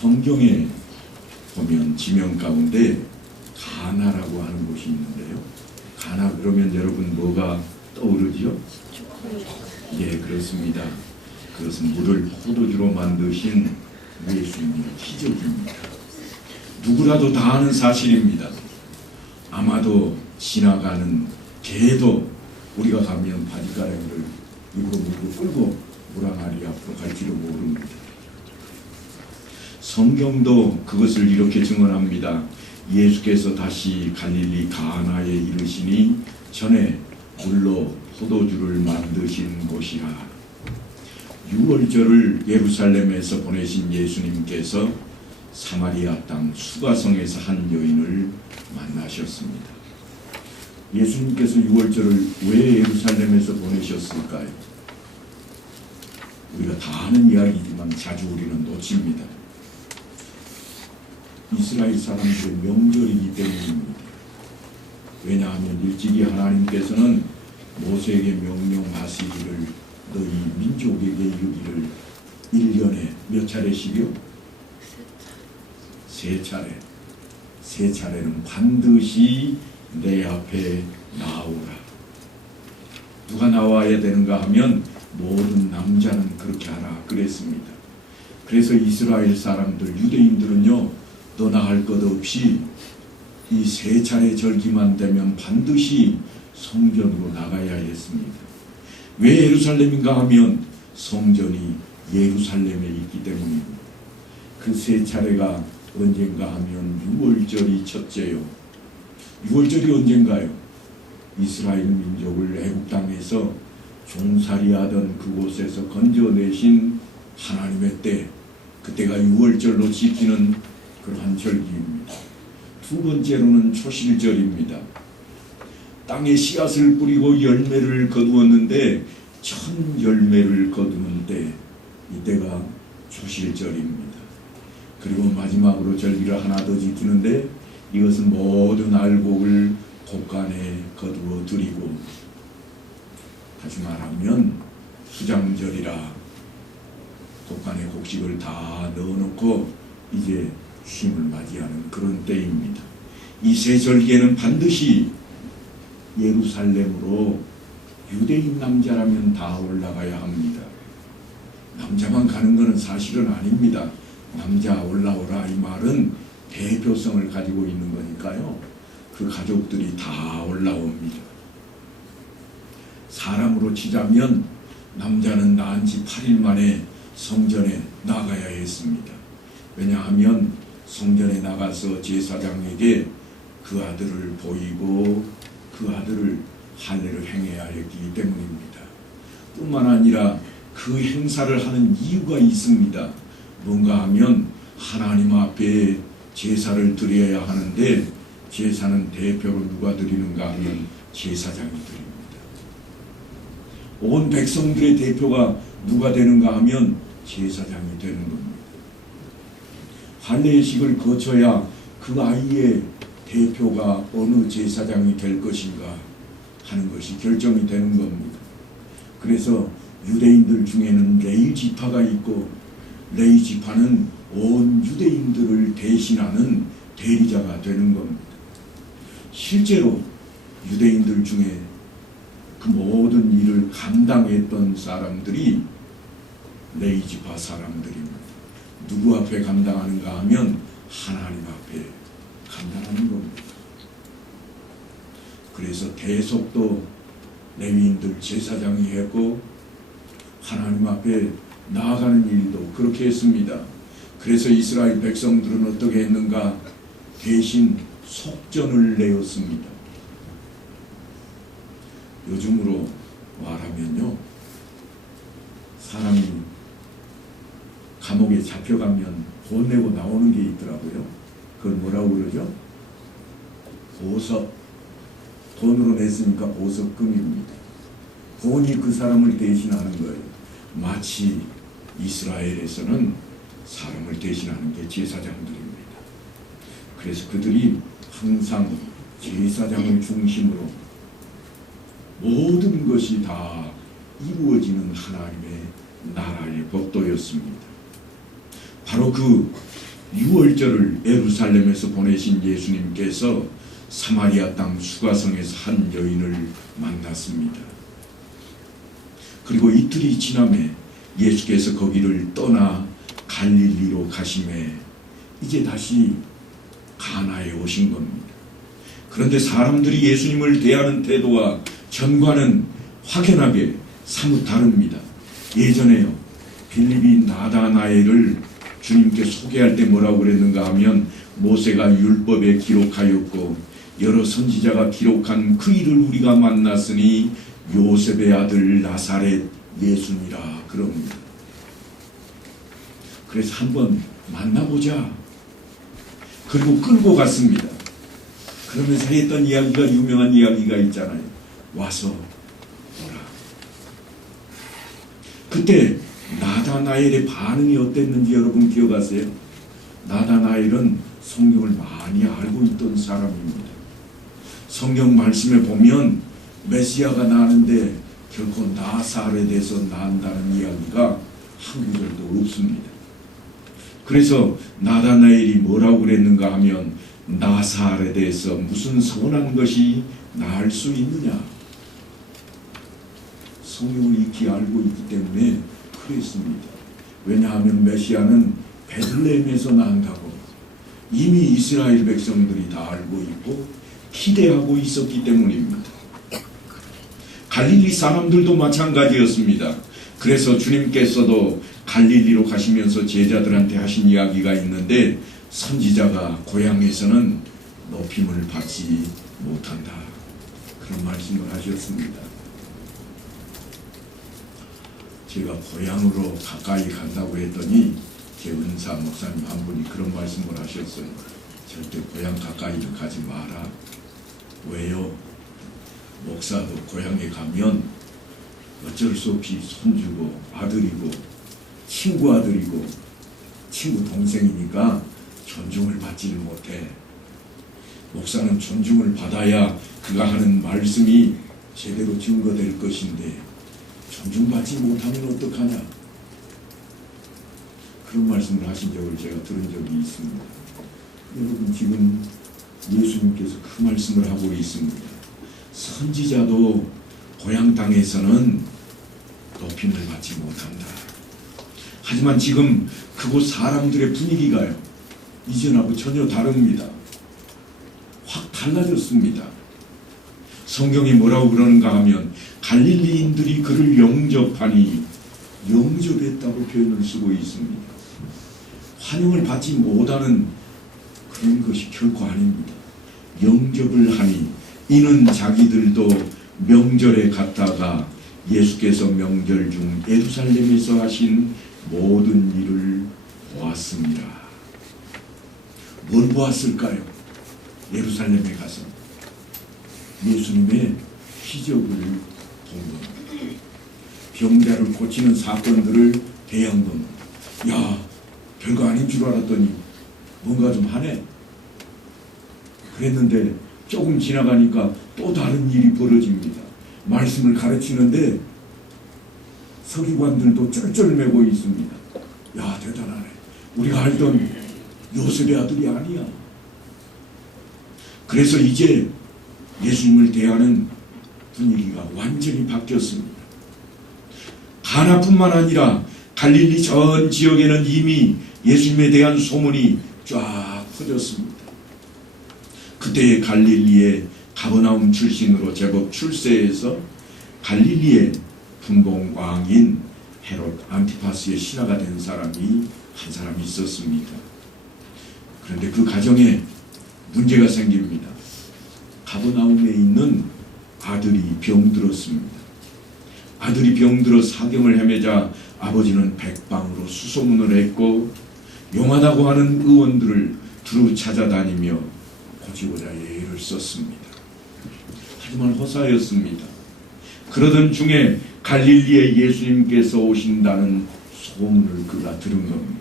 성경에 보면 지명 가운데 가나라고 하는 곳이 있는데요. 가나 그러면 여러분 뭐가 떠오르죠? 예, 그렇습니다. 그것은 물을 포도주로 만드신 예수님의 기적입니다. 누구라도 다 아는 사실입니다. 아마도 지나가는 개도 우리가 가면 바지가랑이를 입으로 물고 끌고 물항아리 앞으로 갈지도 모릅니다. 성경도 그것을 이렇게 증언합니다. 예수께서 다시 갈릴리 가나에 이르시니 전에 물로 포도주를 만드신 곳이라. 6월절을 예루살렘에서 보내신 예수님께서 사마리아 땅 수가성에서 한 여인을 만나셨습니다. 예수님께서 6월절을 왜 예루살렘에서 보내셨을까요? 우리가 다 아는 이야기지만 자주 우리는 놓칩니다. 이스라엘 사람들의 명절이기 때문입니다. 왜냐하면 일찍이 하나님께서는 모세에게 명령하시기를 너희 민족에게 이르기를 1년에 몇 차례씩이요? 세 차례. 세 차례는 반드시 내 앞에 나오라. 누가 나와야 되는가 하면 모든 남자는 그렇게 하라 그랬습니다. 그래서 이스라엘 사람들, 유대인들은요, 떠나갈 것 없이 이 세 차례 절기만 되면 반드시 성전으로 나가야 했습니다. 왜 예루살렘인가 하면 성전이 예루살렘에 있기 때문입니다. 그 세 차례가 언젠가 하면 6월절이 첫째요. 6월절이 언젠가요? 이스라엘 민족을 애국 땅에서 종살이하던 그곳에서 건져내신 하나님의 때, 그때가 6월절로 지키는 그러한 절기입니다. 두 번째로는 초실절입니다. 땅에 씨앗을 뿌리고 열매를 거두었는데 첫 열매를 거두는 때, 이때가 초실절입니다. 그리고 마지막으로 절기를 하나 더 지키는데 이것은 모든 알곡을 곡간에 거두어 드리고, 다시 말하면 수장절이라 곡간에 곡식을 다 넣어놓고 이제 쉼을 맞이하는 그런 때입니다. 이 세 절기에는 반드시 예루살렘으로 유대인 남자라면 다 올라가야 합니다. 남자만 가는 것은 사실은 아닙니다. 남자 올라오라 이 말은 대표성을 가지고 있는 거니까요. 그 가족들이 다 올라옵니다. 사람으로 치자면 남자는 낳은 지 8일 만에 성전에 나가야 했습니다. 왜냐하면 성전에 나가서 제사장에게 그 아들을 보이고 그 아들을 할례를 행해야 했기 때문입니다. 뿐만 아니라 그 행사를 하는 이유가 있습니다. 뭔가 하면 하나님 앞에 제사를 드려야 하는데 제사는 대표로 누가 드리는가 하면 제사장이 드립니다. 온 백성들의 대표가 누가 되는가 하면 제사장이 되는 겁니다. 할례식을 거쳐야 그 아이의 대표가 어느 제사장이 될 것인가 하는 것이 결정이 되는 겁니다. 그래서 유대인들 중에는 레위 지파가 있고, 레위 지파는 온 유대인들을 대신하는 대리자가 되는 겁니다. 실제로 유대인들 중에 그 모든 일을 감당했던 사람들이 레위 지파 사람들입니다. 누구 앞에 감당하는가 하면 하나님 앞에 감당하는 겁니다. 그래서 대속도 레위인들 제사장이 했고, 하나님 앞에 나아가는 일도 그렇게 했습니다. 그래서 이스라엘 백성들은 어떻게 했는가? 대신 속전을 내었습니다. 요즘으로 말하면요, 사람이 감옥에 잡혀가면 돈 내고 나오는 게 있더라고요. 그걸 뭐라고 그러죠? 보석. 돈으로 냈으니까 보석금입니다. 돈이 그 사람을 대신하는 거예요. 마치 이스라엘에서는 사람을 대신하는 게 제사장들입니다. 그래서 그들이 항상 제사장을 중심으로 모든 것이 다 이루어지는 하나님의 나라의 법도였습니다. 바로 그 유월절을 예루살렘에서 보내신 예수님께서 사마리아 땅 수가성에서 한 여인을 만났습니다. 그리고 이틀이 지남에 예수께서 거기를 떠나 갈릴리로 가심에 이제 다시 가나에 오신 겁니다. 그런데 사람들이 예수님을 대하는 태도와 전과는 확연하게 사뭇 다릅니다. 예전에요, 빌립이 나다나엘을 주님께 소개할 때 뭐라고 그랬는가 하면 모세가 율법에 기록하였고 여러 선지자가 기록한 그 일을 우리가 만났으니 요셉의 아들 나사렛 예수니라 그럽니다. 그래서 한번 만나보자. 그리고 끌고 갔습니다. 그러면서 했던 이야기가 유명한 이야기가 있잖아요. 와서 보라. 그때 나다나엘의 반응이 어땠는지 여러분 기억하세요? 나다나엘은 성경을 많이 알고 있던 사람입니다. 성경 말씀에 보면 메시아가 나는데 결코 나사렛에서 난다는 이야기가 한 구절도 없습니다. 그래서 나다나엘이 뭐라고 그랬는가 하면 나사렛에서 무슨 선한 것이 나을 수 있느냐. 성경을 익히 알고 있기 때문에 그랬습니다. 왜냐하면 메시아는 베들레헴에서 난다고 이미 이스라엘 백성들이 다 알고 있고 기대하고 있었기 때문입니다. 갈릴리 사람들도 마찬가지였습니다. 그래서 주님께서도 갈릴리로 가시면서 제자들한테 하신 이야기가 있는데 선지자가 고향에서는 높임을 받지 못한다. 그런 말씀을 하셨습니다. 제가 고향으로 가까이 간다고 했더니 제 은사 목사님 한 분이 그런 말씀을 하셨어요. 절대 고향 가까이를 가지 마라. 왜요? 목사도 고향에 가면 어쩔 수 없이 손주고 아들이고 친구 아들이고 친구 동생이니까 존중을 받지를 못해. 목사는 존중을 받아야 그가 하는 말씀이 제대로 증거될 것인데 존중받지 못하면 어떡하냐. 그런 말씀을 하신 적을 제가 들은 적이 있습니다. 여러분 지금 예수님께서 그 말씀을 하고 있습니다. 선지자도 고향 땅에서는 높임을 받지 못한다. 하지만 지금 그곳 사람들의 분위기가요, 이전하고 전혀 다릅니다. 확 달라졌습니다. 성경이 뭐라고 그러는가 하면 갈릴리인들이 그를 영접하니, 영접했다고 표현을 쓰고 있습니다. 환영을 받지 못하는 그런 것이 결코 아닙니다. 영접을 하니 이는 자기들도 명절에 갔다가 예수께서 명절 중 예루살렘에서 하신 모든 일을 보았습니다. 뭘 보았을까요? 예루살렘에 가서 예수님의 기적을 본 겁니다. 병자를 고치는 사건들을 대한 겁니다. 야, 별거 아닌 줄 알았더니 뭔가 좀 하네. 그랬는데 조금 지나가니까 또 다른 일이 벌어집니다. 말씀을 가르치는데 서기관들도 쩔쩔매고 있습니다. 야, 대단하네. 우리가 알던 요셉의 아들이 아니야. 그래서 이제 예수님을 대하는 분위기가 완전히 바뀌었습니다. 가나뿐만 아니라 갈릴리 전 지역에는 이미 예수님에 대한 소문이 쫙 퍼졌습니다. 그때의 갈릴리의 가버나움 출신으로 제법 출세해서 갈릴리의 분봉왕인 헤롯 안티파스의 신하가 된 사람이 한 사람이 있었습니다. 그런데 그 가정에 문제가 생깁니다. 가버나움에 있는 아들이 병들었습니다. 아들이 병들어 사경을 헤매자 아버지는 백방으로 수소문을 했고 용하다고 하는 의원들을 두루 찾아다니며 고치고자 애를 썼습니다. 하지만 허사였습니다. 그러던 중에 갈릴리에 예수님께서 오신다는 소문을 그가 들은 겁니다.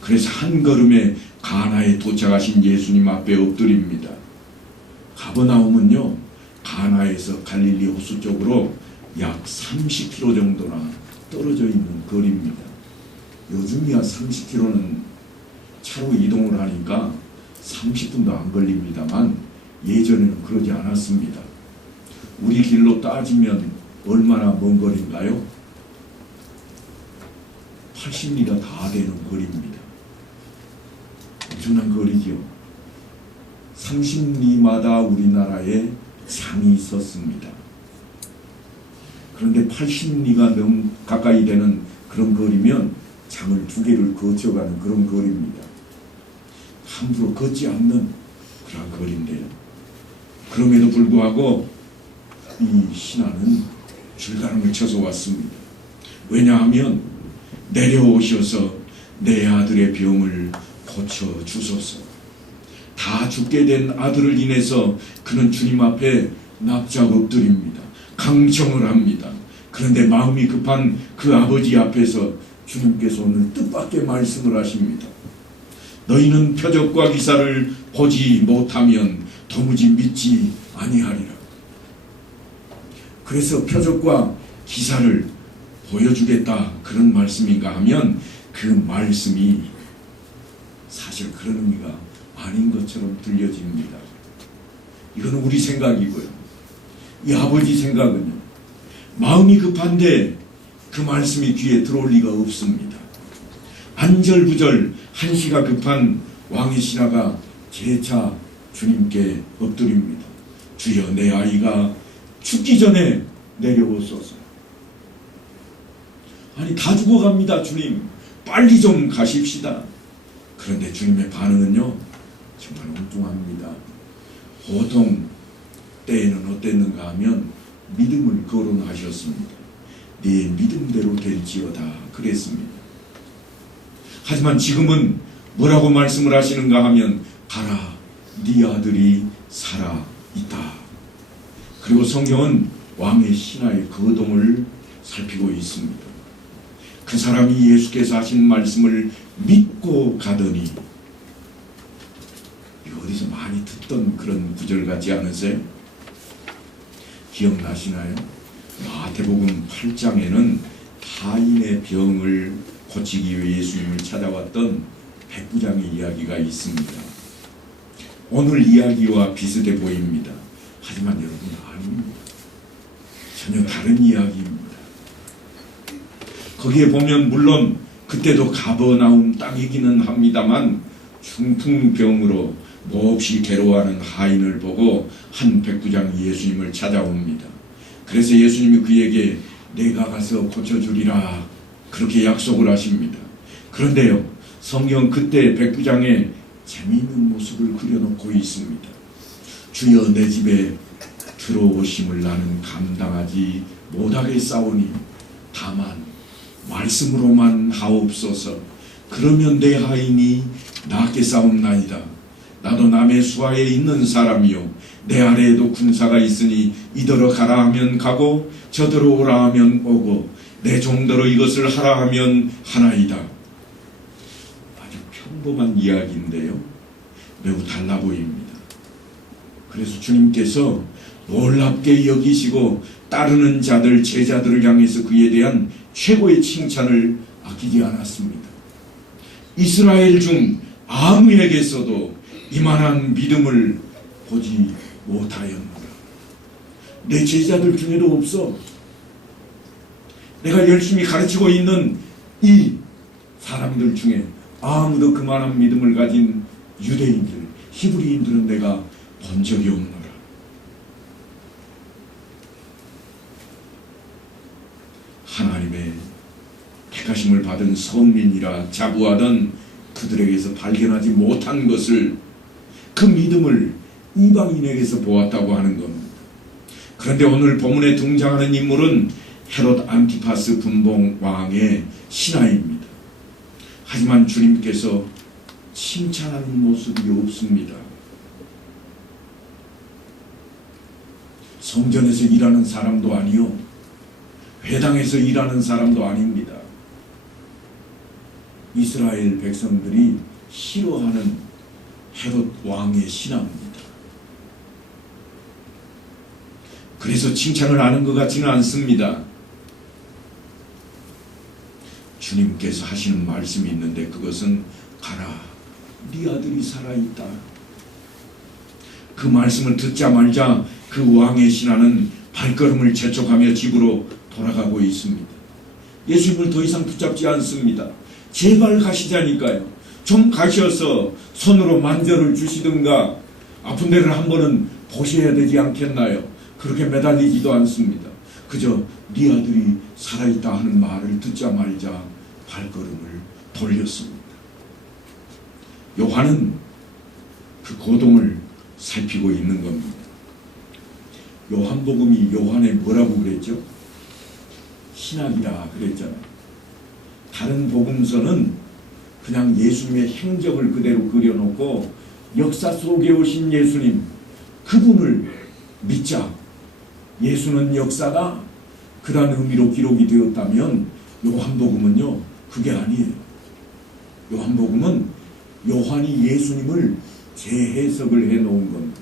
그래서 한 걸음에 가나에 도착하신 예수님 앞에 엎드립니다. 가버나움은요, 가나에서 갈릴리 호수 쪽으로 약 30km 정도나 떨어져 있는 거리입니다. 요즘이야 30km는 차로 이동을 하니까 30분도 안 걸립니다만 예전에는 그러지 않았습니다. 우리 길로 따지면 얼마나 먼 거리인가요? 80리가 다 되는 거리입니다. 엄청난 거리죠. 30리마다 우리나라에 장이 있었습니다. 그런데 80리가 너무 가까이 되는 그런 거리면 장을 두 개를 거쳐가는 그런 거리입니다. 함부로 걷지 않는 그런 거리인데요. 그럼에도 불구하고 이 신하는 줄가름을 쳐서 왔습니다. 왜냐하면 내려오셔서 내 아들의 병을 고쳐주소서. 다 죽게 된 아들을 인해서 그는 주님 앞에 납작 엎드립니다. 강청을 합니다. 그런데 마음이 급한 그 아버지 앞에서 주님께서 오늘 뜻밖의 말씀을 하십니다. 너희는 표적과 기사를 보지 못하면 도무지 믿지 아니하리라. 그래서 표적과 기사를 보여주겠다 그런 말씀인가 하면 그 말씀이 사실 그런 의미가 아닌 것처럼 들려집니다. 이건 우리 생각이고요. 이 아버지 생각은요. 마음이 급한데 그 말씀이 귀에 들어올 리가 없습니다. 안절부절 한시가 급한 왕의 신하가 재차 주님께 엎드립니다. 주여 내 아이가 죽기 전에 내려오소서. 아니 다 죽어갑니다. 주님 빨리 좀 가십시다. 그런데 주님의 반응은요 정말 엉뚱합니다. 보통 때에는 어땠는가 하면 믿음을 거론하셨습니다. 네 믿음대로 될지어다 그랬습니다. 하지만 지금은 뭐라고 말씀을 하시는가 하면 가라 네 아들이 살아있다. 그리고 성경은 왕의 신하의 거동을 살피고 있습니다. 그 사람이 예수께서 하신 말씀을 믿고 가더니 이거 어디서 많이 듣던 그런 구절 같지 않으세요? 기억나시나요? 마태복음 8장에는 하인의 병을 고치기 위해 예수님을 찾아왔던 백부장의 이야기가 있습니다. 오늘 이야기와 비슷해 보입니다. 하지만 여러분 아닙니다. 전혀 다른 이야기입니다. 거기에 보면 물론 그때도 가버나움 땅이기는 합니다만 중풍병으로 몹시 괴로워하는 하인을 보고 한 백부장이 예수님을 찾아옵니다. 그래서 예수님이 그에게 내가 가서 고쳐주리라 그렇게 약속을 하십니다. 그런데요 성경 그때 백부장의 재미있는 모습을 그려놓고 있습니다. 주여 내 집에 들어오심을 나는 감당하지 못하겠사오니 다만 말씀으로만 하옵소서. 그러면 내 하인이 낫겠사옵나이다. 나도 남의 수하에 있는 사람이요 내 아래에도 군사가 있으니 이더러 가라 하면 가고 저더러 오라 하면 오고 내 종더러 이것을 하라 하면 하나이다. 아주 평범한 이야기인데요 매우 달라 보입니다. 그래서 주님께서 놀랍게 여기시고 따르는 자들 제자들을 향해서 그에 대한 최고의 칭찬을 아끼지 않았습니다. 이스라엘 중 아무에게서도 이만한 믿음을 보지 못하였노라. 내 제자들 중에도 없어. 내가 열심히 가르치고 있는 이 사람들 중에 아무도 그만한 믿음을 가진 유대인들, 히브리인들은 내가 본 적이 없노라. 하나님의 택하심을 받은 선민이라 자부하던 그들에게서 발견하지 못한 것을 그 믿음을 이방인에게서 보았다고 하는 겁니다. 그런데 오늘 본문에 등장하는 인물은 헤롯 안티파스 분봉 왕의 신하입니다. 하지만 주님께서 칭찬하는 모습이 없습니다. 성전에서 일하는 사람도 아니요 회당에서 일하는 사람도 아닙니다. 이스라엘 백성들이 싫어하는 헤롯 왕의 신하입니다. 그래서 칭찬을 하는 것 같지는 않습니다. 주님께서 하시는 말씀이 있는데 그것은 가라 네 아들이 살아있다. 그 말씀을 듣자마자 그 왕의 신하는 발걸음을 재촉하며 집으로 돌아가고 있습니다. 예수님을 더 이상 붙잡지 않습니다. 제발 가시자니까요. 좀 가셔서 손으로 만져를 주시든가 아픈 데를 한 번은 보셔야 되지 않겠나요? 그렇게 매달리지도 않습니다. 그저 네 아들이 살아있다 하는 말을 듣자마자 발걸음을 돌렸습니다. 요한은 그 고동을 살피고 있는 겁니다. 요한복음이 요한에 뭐라고 그랬죠? 신학이라 그랬잖아요. 다른 복음서는 그냥 예수님의 행적을 그대로 그려놓고 역사 속에 오신 예수님, 그분을 믿자. 예수는 역사다. 그런 의미로 기록이 되었다면 요한복음은요, 그게 아니에요. 요한복음은 요한이 예수님을 재해석을 해놓은 겁니다.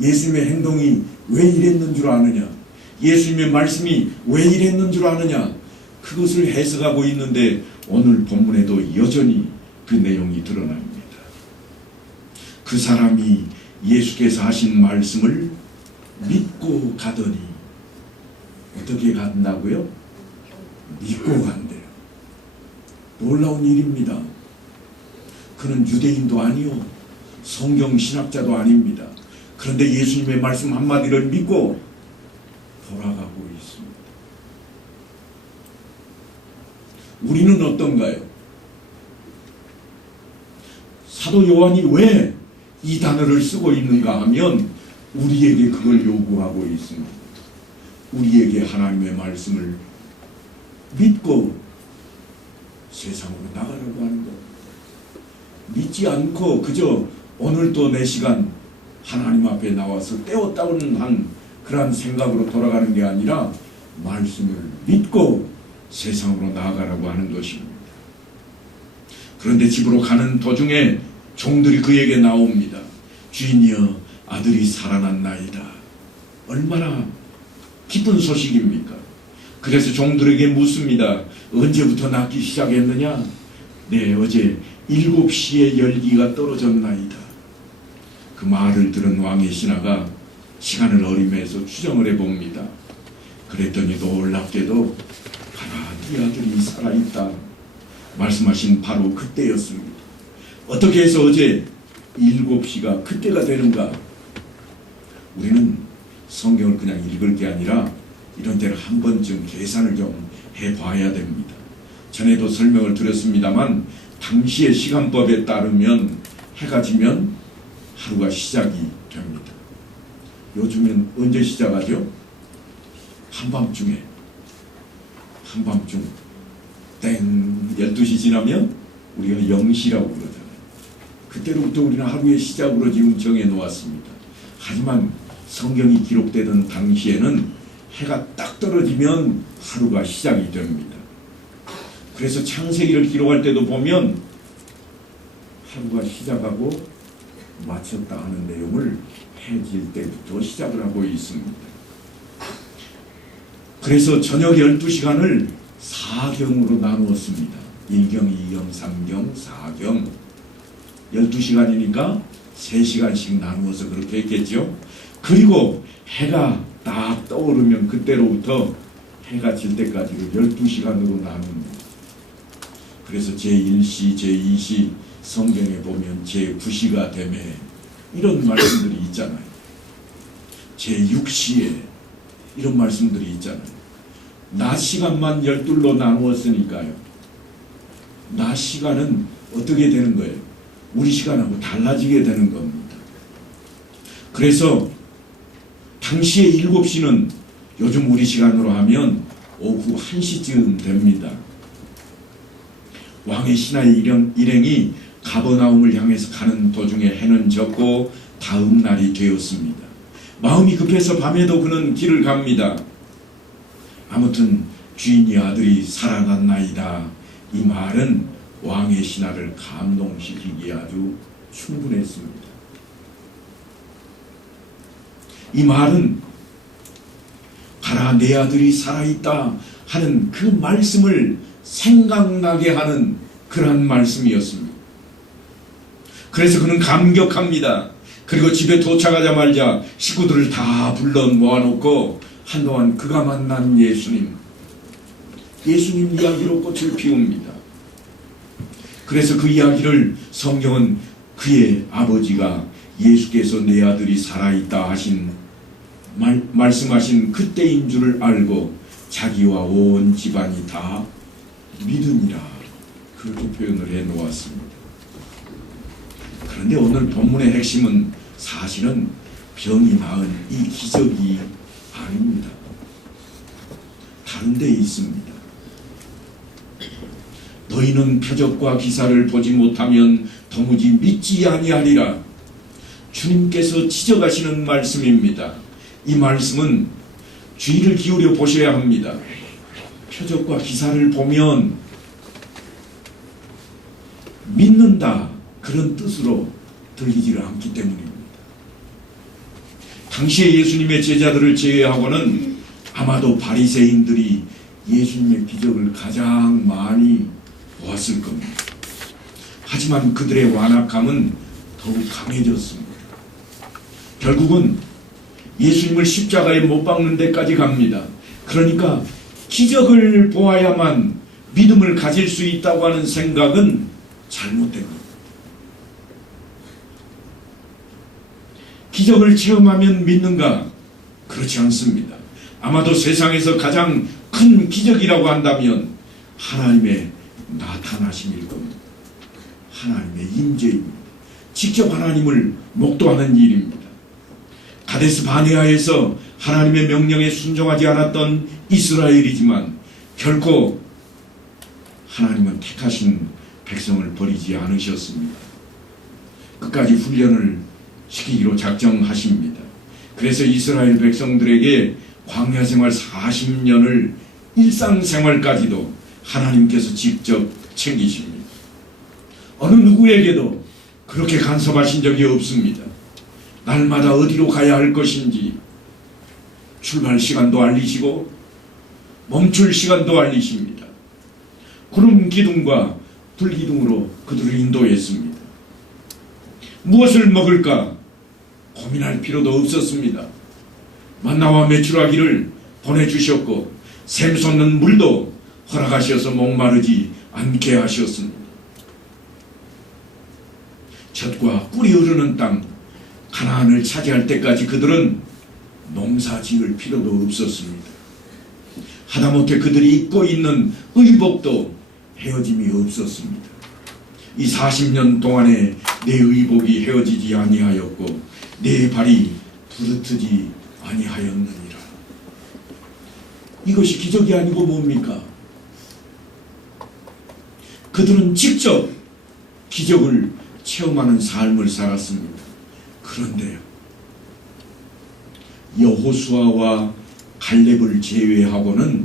예수님의 행동이 왜 이랬는 줄 아느냐? 예수님의 말씀이 왜 이랬는 줄 아느냐? 그것을 해석하고 있는데 오늘 본문에도 여전히 그 내용이 드러납니다. 그 사람이 예수께서 하신 말씀을 믿고 가더니 어떻게 간다고요? 믿고 간대요. 놀라운 일입니다. 그는 유대인도 아니요 성경 신학자도 아닙니다. 그런데 예수님의 말씀 한마디를 믿고 돌아가고 있습니다. 우리는 어떤가요? 사도 요한이 왜 이 단어를 쓰고 있는가 하면 우리에게 그걸 요구하고 있습니다. 우리에게 하나님의 말씀을 믿고 세상으로 나가려고 하는 것. 믿지 않고 그저 오늘도 내 시간 하나님 앞에 나와서 때웠다고는 한 그런 생각으로 돌아가는 게 아니라 말씀을 믿고 세상으로 나아가라고 하는 것입니다. 그런데 집으로 가는 도중에 종들이 그에게 나옵니다. 주인이여, 아들이 살아났나이다. 얼마나 기쁜 소식입니까? 그래서 종들에게 묻습니다. 언제부터 낫기 시작했느냐? 네, 어제 7시에 열기가 떨어졌나이다. 그 말을 들은 왕의 신하가 시간을 어림해서 추정을 해봅니다. 그랬더니 놀랍게도 가라, 네 아들이 살아있다 말씀하신 바로 그때였습니다. 어떻게 해서 어제 7시가 그때가 되는가? 우리는 성경을 그냥 읽을 게 아니라 이런 데를 한 번쯤 계산을 좀 해봐야 됩니다. 전에도 설명을 드렸습니다만 당시의 시간법에 따르면 해가 지면 하루가 시작이 됩니다. 요즘은 언제 시작하죠? 한밤중에. 한밤중 땡 12시 지나면 우리가 0시라고 그러잖아요. 그때로부터 우리는 하루의 시작으로 지금 정해놓았습니다. 하지만 성경이 기록되던 당시에는 해가 딱 떨어지면 하루가 시작이 됩니다. 그래서 창세기를 기록할 때도 보면 하루가 시작하고 마쳤다 하는 내용을 해 질 때부터 시작을 하고 있습니다. 그래서 저녁 12시간을 4경으로 나누었습니다. 1경, 2경, 3경, 4경. 12시간이니까 3시간씩 나누어서 그렇게 했겠죠. 그리고 해가 딱 떠오르면 그때로부터 해가 질 때까지를 12시간으로 나눕니다. 그래서 제1시, 제2시 성경에 보면 제9시가 되매 이런 말씀들이 있잖아요. 제6시에 이런 말씀들이 있잖아요. 낮 시간만 12로 나누었으니까요. 낮 시간은 어떻게 되는 거예요? 우리 시간하고 달라지게 되는 겁니다. 그래서 당시의 7시는 요즘 우리 시간으로 하면 오후 1시쯤 됩니다. 왕의 신하의 일행이 가버나움을 향해서 가는 도중에 해는 졌고 다음 날이 되었습니다. 마음이 급해서 밤에도 그는 길을 갑니다. 아무튼 주인이 아들이 살아났나이다. 이 말은 왕의 신하를 감동시키기에 아주 충분했습니다. 이 말은 가라, 내 아들이 살아있다 하는 그 말씀을 생각나게 하는 그러한 말씀이었습니다. 그래서 그는 감격합니다. 그리고 집에 도착하자마자 식구들을 다 불러 모아놓고 한동안 그가 만난 예수님 이야기로 꽃을 피웁니다. 그래서 그 이야기를 성경은 그의 아버지가 예수께서 내 아들이 살아있다 하신 말씀하신 그때인 줄을 알고 자기와 온 집안이 다 믿으니라 그렇게 표현을 해 놓았습니다. 그런데 오늘 본문의 핵심은 사실은 병이 나은 이 기적이 아닙니다. 다른 데 있습니다. 너희는 표적과 기사를 보지 못하면 도무지 믿지 아니하리라. 주님께서 지적하시는 말씀입니다. 이 말씀은 주의를 기울여 보셔야 합니다. 표적과 기사를 보면 믿는다 그런 뜻으로 들리지를 않기 때문입니다. 당시에 예수님의 제자들을 제외하고는 아마도 바리새인들이 예수님의 기적을 가장 많이 보았을 겁니다. 하지만 그들의 완악함은 더욱 강해졌습니다. 결국은 예수님을 십자가에 못 박는 데까지 갑니다. 그러니까 기적을 보아야만 믿음을 가질 수 있다고 하는 생각은 잘못된 겁니다. 기적을 체험하면 믿는가? 그렇지 않습니다. 아마도 세상에서 가장 큰 기적이라고 한다면 하나님의 나타나심일 겁니다. 하나님의 임재입니다. 직접 하나님을 목도하는 일입니다. 가데스 바네아에서 하나님의 명령에 순종하지 않았던 이스라엘이지만 결코 하나님은 택하신 백성을 버리지 않으셨습니다. 끝까지 훈련을 시키기로 작정하십니다. 그래서 이스라엘 백성들에게 광야 생활 40년을 일상생활까지도 하나님께서 직접 챙기십니다. 어느 누구에게도 그렇게 간섭하신 적이 없습니다. 날마다 어디로 가야 할 것인지 출발 시간도 알리시고 멈출 시간도 알리십니다. 구름 기둥과 불 기둥으로 그들을 인도했습니다. 무엇을 먹을까 고민할 필요도 없었습니다. 만나와 메추라기를 보내주셨고 샘솟는 물도 허락하셔서 목마르지 않게 하셨습니다. 젖과 꿀이 흐르는 땅 가나안을 차지할 때까지 그들은 농사 지을 필요도 없었습니다. 하다못해 그들이 입고 있는 의복도 헤어짐이 없었습니다. 이 40년 동안에 내 의복이 헤어지지 아니하였고 내 발이 부르트지 아니하였느니라. 이것이 기적이 아니고 뭡니까? 그들은 직접 기적을 체험하는 삶을 살았습니다. 그런데요, 여호수아와 갈렙을 제외하고는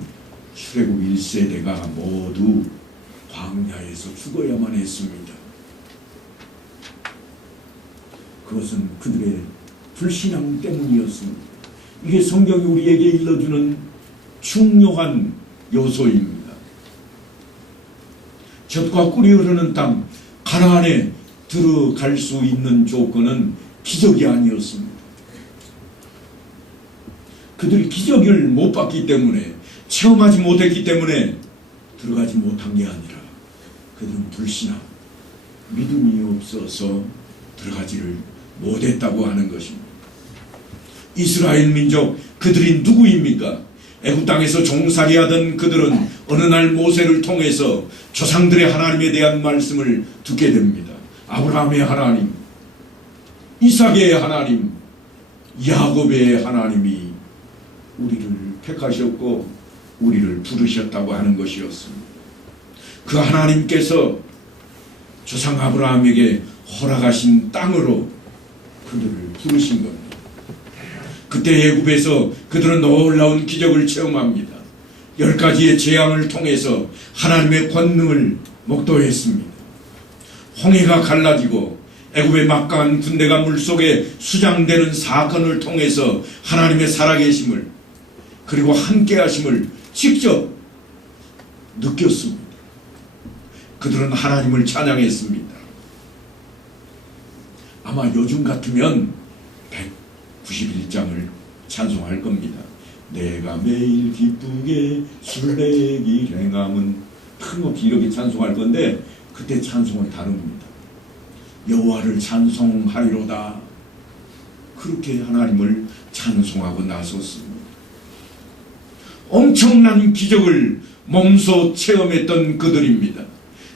출애굽 1세대가 모두 광야에서 죽어야만 했습니다. 그것은 그들의 불신앙 때문이었습니다. 이게 성경이 우리에게 일러주는 중요한 요소입니다. 젖과 꿀이 흐르는 땅 가나안에 들어갈 수 있는 조건은 기적이 아니었습니다. 그들이 기적을 못 봤기 때문에, 체험하지 못했기 때문에 들어가지 못한 게 아니라 그들은 불신앙, 믿음이 없어서 들어가지를 못했다고 하는 것입니다. 이스라엘 민족, 그들이 누구입니까? 애굽 땅에서 종살이하던 그들은 어느 날 모세를 통해서 조상들의 하나님에 대한 말씀을 듣게 됩니다. 아브라함의 하나님, 이삭의 하나님, 야곱의 하나님이 우리를 택하셨고 우리를 부르셨다고 하는 것이었습니다. 그 하나님께서 조상 아브라함에게 허락하신 땅으로 그들을 부르신 겁니다. 그때 애굽에서 그들은 놀라운 기적을 체험합니다. 10가지의 재앙을 통해서 하나님의 권능을 목도했습니다. 홍해가 갈라지고 애굽의 막강한 군대가 물속에 수장되는 사건을 통해서 하나님의 살아계심을, 그리고 함께하심을 직접 느꼈습니다. 그들은 하나님을 찬양했습니다. 아마 요즘 같으면 191장을 찬송할 겁니다. 내가 매일 기쁘게 술래기 행함은 틈없이 이렇게 찬송할 건데 그때 찬송은 다릅니다. 여호와를 찬송하리로다. 그렇게 하나님을 찬송하고 나섰습니다. 엄청난 기적을 몸소 체험했던 그들입니다.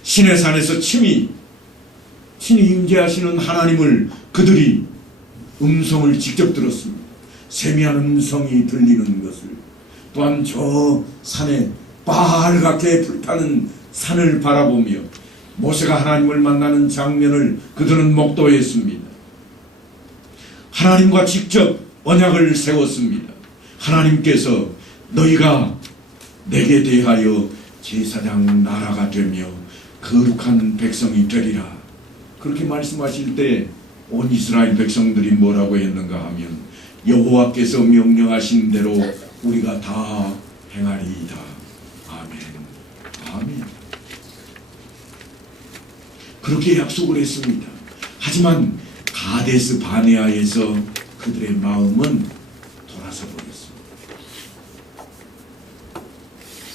시내산에서 친히 임재하시는 하나님을 그들이 음성을 직접 들었습니다. 세미한 음성이 들리는 것을, 또한 저 산에 빨갛게 불타는 산을 바라보며 모세가 하나님을 만나는 장면을 그들은 목도했습니다. 하나님과 직접 언약을 세웠습니다. 하나님께서 너희가 내게 대하여 제사장 나라가 되며 거룩한 백성이 되리라, 그렇게 말씀하실 때 온 이스라엘 백성들이 뭐라고 했는가 하면 여호와께서 명령하신 대로 우리가 다 행하리이다. 아멘. 아멘. 그렇게 약속을 했습니다. 하지만 가데스 바네아에서 그들의 마음은 돌아서 버렸습니다.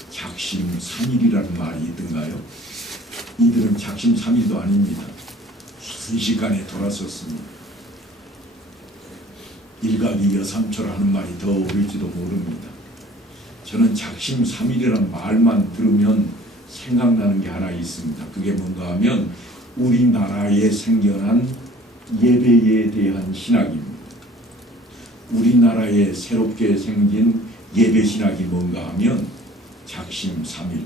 작심삼일이라는 말이 있던가요? 이들은 작심삼일도 아닙니다. 순식간에 돌아섰습니다. 일각이여삼초라는 말이 더 어울릴지도 모릅니다. 저는 작심삼일이라는 말만 들으면 생각나는 게 하나 있습니다. 그게 뭔가 하면 우리나라에 생겨난 예배에 대한 신학입니다. 우리나라에 새롭게 생긴 예배 신학이 뭔가 하면 작심삼일,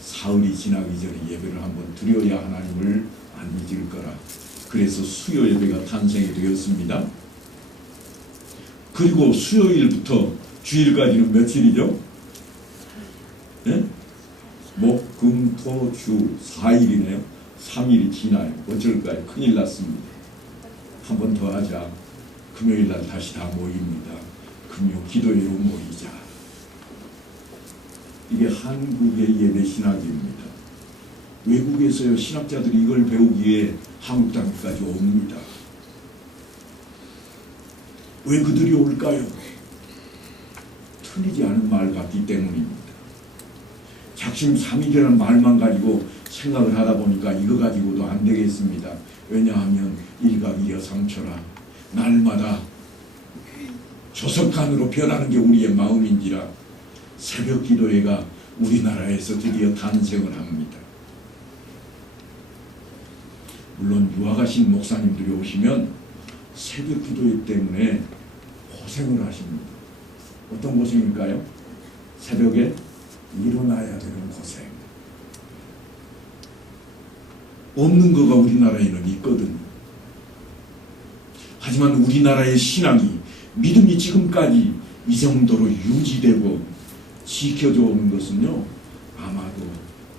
사흘이 지나기 전에 예배를 한번 드려야 하나님을 안 잊을 거라. 그래서 수요 예배가 탄생이 되었습니다. 그리고 수요일부터 주일까지는 며칠이죠? 예? 목, 금, 토, 주 4일이네요. 3일이 지나요. 어쩔까요? 큰일 났습니다. 한 번 더 하자. 금요일날 다시 다 모입니다. 금요 기도회로 모이자. 이게 한국의 예배 신학입니다. 외국에서요, 신학자들이 이걸 배우기 위해 한국 땅까지 옵니다. 왜 그들이 올까요? 틀리지 않은 말 같기 때문입니다. 작심삼일이라는 말만 가지고 생각을 하다 보니까 이거 가지고도 안 되겠습니다. 왜냐하면 일각이여삼초라, 날마다 조석간으로 변하는 게 우리의 마음인지라 새벽 기도회가 우리나라에서 드디어 탄생을 합니다. 물론 유학하신 목사님들이 오시면 새벽 기도회 때문에 고생을 하십니다. 어떤 고생일까요? 새벽에 일어나야 되는 고생. 없는 거가 우리나라에는 있거든요. 하지만 우리나라의 신앙이, 믿음이 지금까지 이 정도로 유지되고 지켜져 오는 것은요, 아마도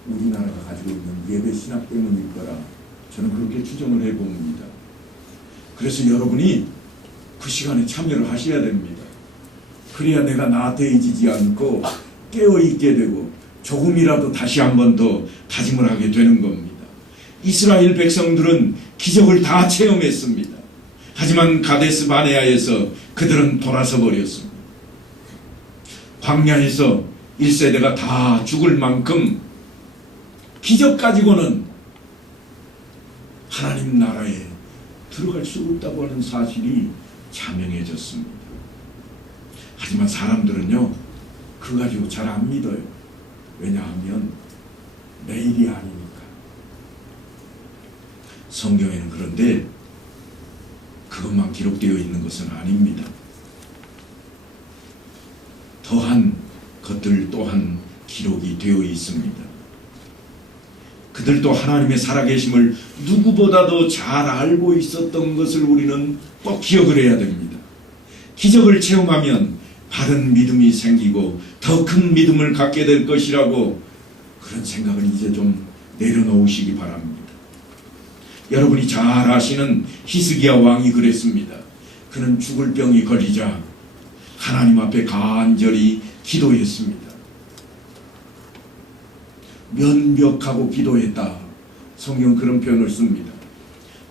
우리나라가 가지고 있는 예배 신학 때문일 거라 저는 그렇게 추정을 해봅니다. 그래서 여러분이 그 시간에 참여를 하셔야 됩니다. 그래야 내가 나태해지지 않고 깨어있게 되고 조금이라도 다시 한 번 더 다짐을 하게 되는 겁니다. 이스라엘 백성들은 기적을 다 체험했습니다. 하지만 가데스 바네아에서 그들은 돌아서 버렸습니다. 광야에서 1세대가 다 죽을 만큼 기적 가지고는 하나님 나라에 들어갈 수 없다고 하는 사실이 자명해졌습니다. 하지만 사람들은요, 그거 가지고 잘 안 믿어요. 왜냐하면 내일이 아니니까. 성경에는 그런데 그것만 기록되어 있는 것은 아닙니다. 더한 것들 또한 기록이 되어 있습니다. 그들도 하나님의 살아계심을 누구보다도 잘 알고 있었던 것을 우리는 꼭 기억을 해야 됩니다. 기적을 체험하면 바른 믿음이 생기고 더 큰 믿음을 갖게 될 것이라고, 그런 생각을 이제 좀 내려놓으시기 바랍니다. 여러분이 잘 아시는 히스기야 왕이 그랬습니다. 그는 죽을 병이 걸리자 하나님 앞에 간절히 기도했습니다. 면벽하고 기도했다. 성경 그런 표현을 씁니다.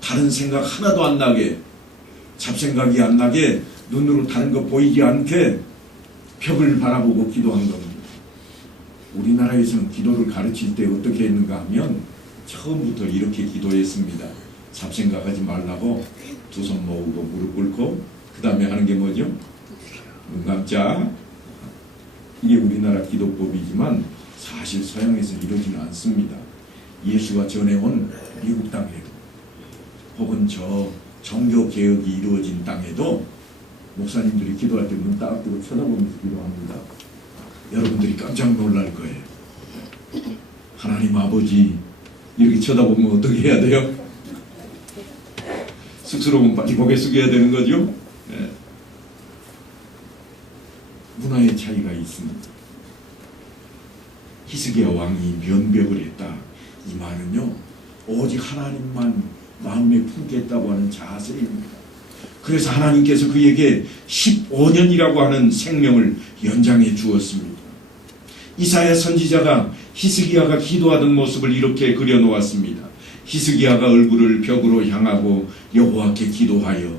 다른 생각 하나도 안 나게, 잡생각이 안 나게, 눈으로 다른 거 보이지 않게 벽을 바라보고 기도한 겁니다. 우리나라에서는 기도를 가르칠 때 어떻게 했는가 하면 처음부터 이렇게 기도했습니다. 잡생각하지 말라고 두 손 모으고 무릎 꿇고 그 다음에 하는 게 뭐죠? 눈 감자. 이게 우리나라 기도법이지만 사실 서양에서는 이러지는 않습니다. 예수가 전해온 미국 땅에도 혹은 저 종교개혁이 이루어진 땅에도 목사님들이 기도할 때 눈 딱 뜨고 쳐다보면서 기도합니다. 여러분들이 깜짝 놀랄 거예요. 하나님 아버지 이렇게 쳐다보면 어떻게 해야 돼요? 쑥스러우면 빨리 고개 숙여야 되는 거죠? 네. 문화의 차이가 있습니다. 히스기야 왕이 면벽을 했다. 이 말은요, 오직 하나님만 마음에 품겠다고 하는 자세입니다. 그래서 하나님께서 그에게 15년이라고 하는 생명을 연장해 주었습니다. 이사야 선지자가 히스기야가 기도하던 모습을 이렇게 그려놓았습니다. 히스기야가 얼굴을 벽으로 향하고 여호와께 기도하여,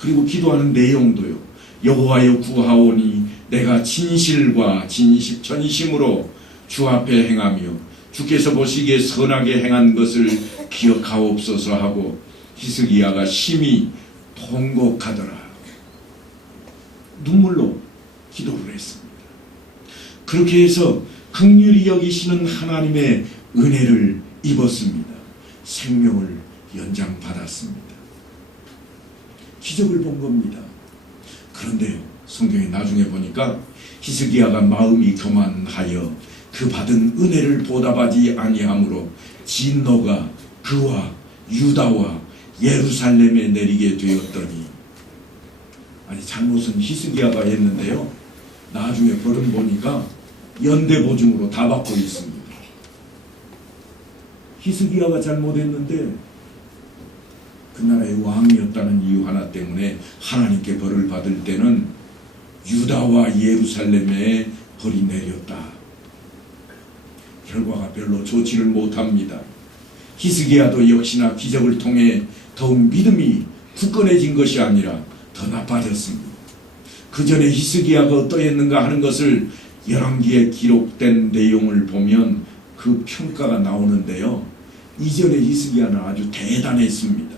그리고 기도하는 내용도요, 여호와여 구하오니 내가 진실과 전심으로 주 앞에 행하며 주께서 보시기에 선하게 행한 것을 기억하옵소서 하고 히스기야가 심히 통곡하더라. 눈물로 기도를 했습니다. 그렇게 해서 긍휼히 여기시는 하나님의 은혜를 입었습니다. 생명을 연장받았습니다. 기적을 본 겁니다. 그런데요, 성경에 나중에 보니까 히스기야가 마음이 교만하여 그 받은 은혜를 보답하지 아니하므로 진노가 그와 유다와 예루살렘에 내리게 되었더니, 아니 잘못은 히스기야가 했는데요, 나중에 벌은 보니까 연대보증으로 다 받고 있습니다. 히스기야가 잘못했는데 그 나라의 왕이었다는 이유 하나 때문에 하나님께 벌을 받을 때는 유다와 예루살렘에 벌이 내렸다. 결과가 별로 좋지를 못합니다. 히스기야도 역시나 기적을 통해 더욱 믿음이 굳건해진 것이 아니라 더 나빠졌습니다. 그 전에 히스기야가 어떠했는가 하는 것을 열왕기에 기록된 내용을 보면 그 평가가 나오는데요, 이전에 히스기야는 아주 대단했습니다.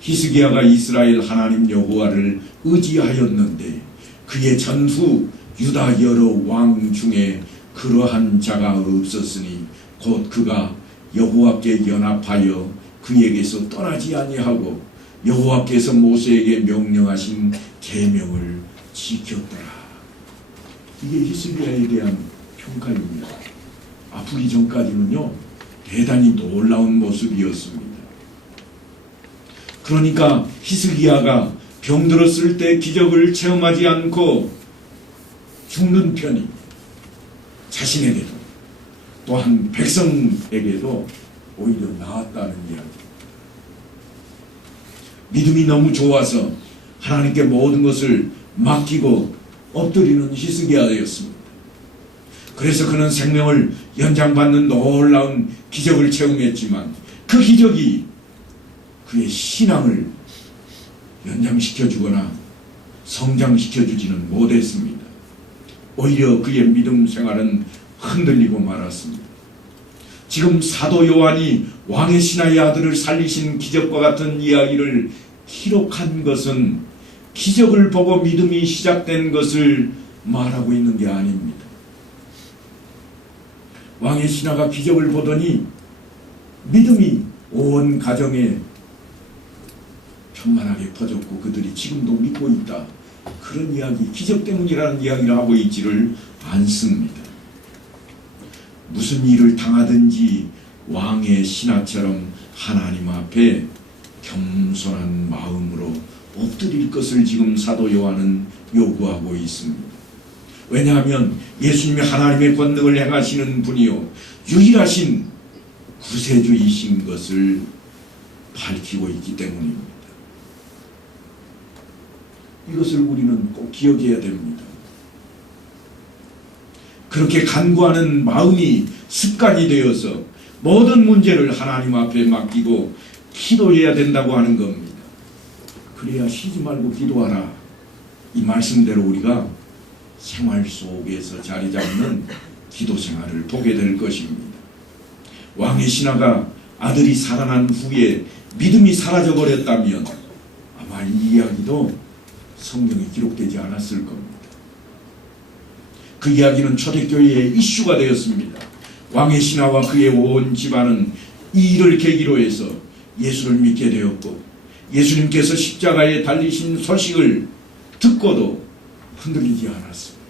히스기야가 이스라엘 하나님 여호와를 의지하였는데 그의 전후 유다 여러 왕 중에 그러한 자가 없었으니 곧 그가 여호와께 연합하여 그에게서 떠나지 아니하고 여호와께서 모세에게 명령하신 계명을 지켰더라. 이게 히스기야에 대한 평가입니다. 아프기 전까지는요, 대단히 놀라운 모습이었습니다. 그러니까 히스기야가 병들었을 때 기적을 체험하지 않고 죽는 편이 자신에게도 또한 백성에게도 오히려 나았다는 이야기. 믿음이 너무 좋아서 하나님께 모든 것을 맡기고 엎드리는 히스기야였습니다. 그래서 그는 생명을 연장받는 놀라운 기적을 체험했지만 그 기적이 그의 신앙을 연장시켜주거나 성장시켜주지는 못했습니다. 오히려 그의 믿음 생활은 흔들리고 말았습니다. 지금 사도 요한이 왕의 신하의 아들을 살리신 기적과 같은 이야기를 기록한 것은 기적을 보고 믿음이 시작된 것을 말하고 있는 게 아닙니다. 왕의 신하가 기적을 보더니 믿음이 온 가정에 편만하게 퍼졌고 그들이 지금도 믿고 있다. 그런 이야기, 기적 때문이라는 이야기를 하고 있지를 않습니다. 무슨 일을 당하든지 왕의 신하처럼 하나님 앞에 겸손한 마음으로 엎드릴 것을 지금 사도 요한은 요구하고 있습니다. 왜냐하면 예수님이 하나님의 권능을 행하시는 분이요 유일하신 구세주이신 것을 밝히고 있기 때문입니다. 이것을 우리는 꼭 기억해야 됩니다. 그렇게 간구하는 마음이 습관이 되어서 모든 문제를 하나님 앞에 맡기고 기도해야 된다고 하는 겁니다. 그래야 쉬지 말고 기도하라. 이 말씀대로 우리가 생활 속에서 자리 잡는 기도 생활을 보게 될 것입니다. 왕의 신하가 아들이 살아난 후에 믿음이 사라져 버렸다면 아마 이 이야기도 성경에 기록되지 않았을 겁니다. 그 이야기는 초대교회의 이슈가 되었습니다. 왕의 신하와 그의 온 집안은 이 일을 계기로 해서 예수를 믿게 되었고, 예수님께서 십자가에 달리신 소식을 듣고도 흔들리지 않았습니다.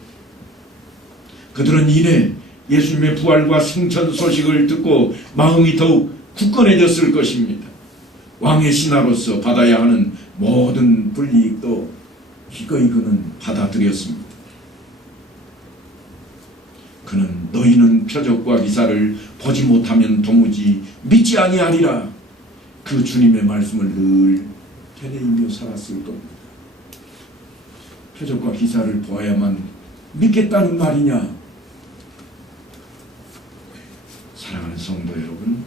그들은 이내 예수님의 부활과 승천 소식을 듣고 마음이 더욱 굳건해졌을 것입니다. 왕의 신하로서 받아야 하는 모든 불이익도 기꺼이 그는 받아들였습니다. 그는 너희는 표적과 기사를 보지 못하면 도무지 믿지 아니하리라. 그 주님의 말씀을 늘 되뇌이며 살았을 겁니다. 표적과 기사를 보아야만 믿겠다는 말이냐? 사랑하는 성도 여러분,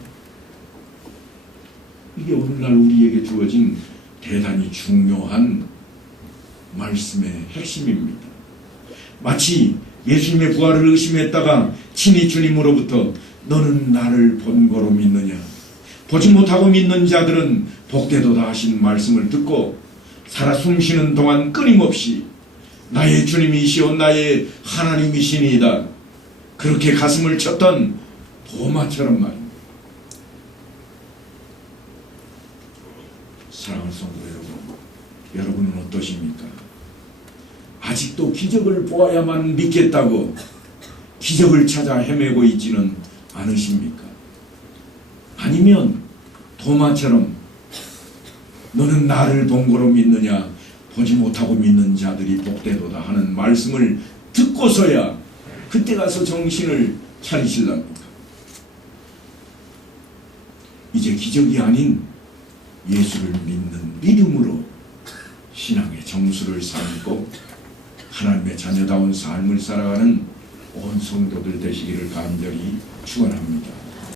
이게 오늘날 우리에게 주어진 대단히 중요한 말씀의 핵심입니다. 마치 예수님의 부활을 의심했다가 친히 주님으로부터 너는 나를 본 거로 믿느냐, 보지 못하고 믿는 자들은 복되도다 하신 말씀을 듣고 살아 숨쉬는 동안 끊임없이 나의 주님이시오 나의 하나님이시니이다, 그렇게 가슴을 쳤던 도마처럼 말입니다. 사랑하는 성도 여러분, 여러분은 어떠십니까? 아직도 기적을 보아야만 믿겠다고 기적을 찾아 헤매고 있지는 않으십니까? 아니면 도마처럼 너는 나를 본 거로 믿느냐, 보지 못하고 믿는 자들이 복되도다 하는 말씀을 듣고서야 그때 가서 정신을 차리실랍니까? 이제 기적이 아닌 예수를 믿는 믿음으로 신앙의 정수를 삼고 하나님의 자녀다운 삶을 살아가는 온 성도들 되시기를 간절히 축원합니다.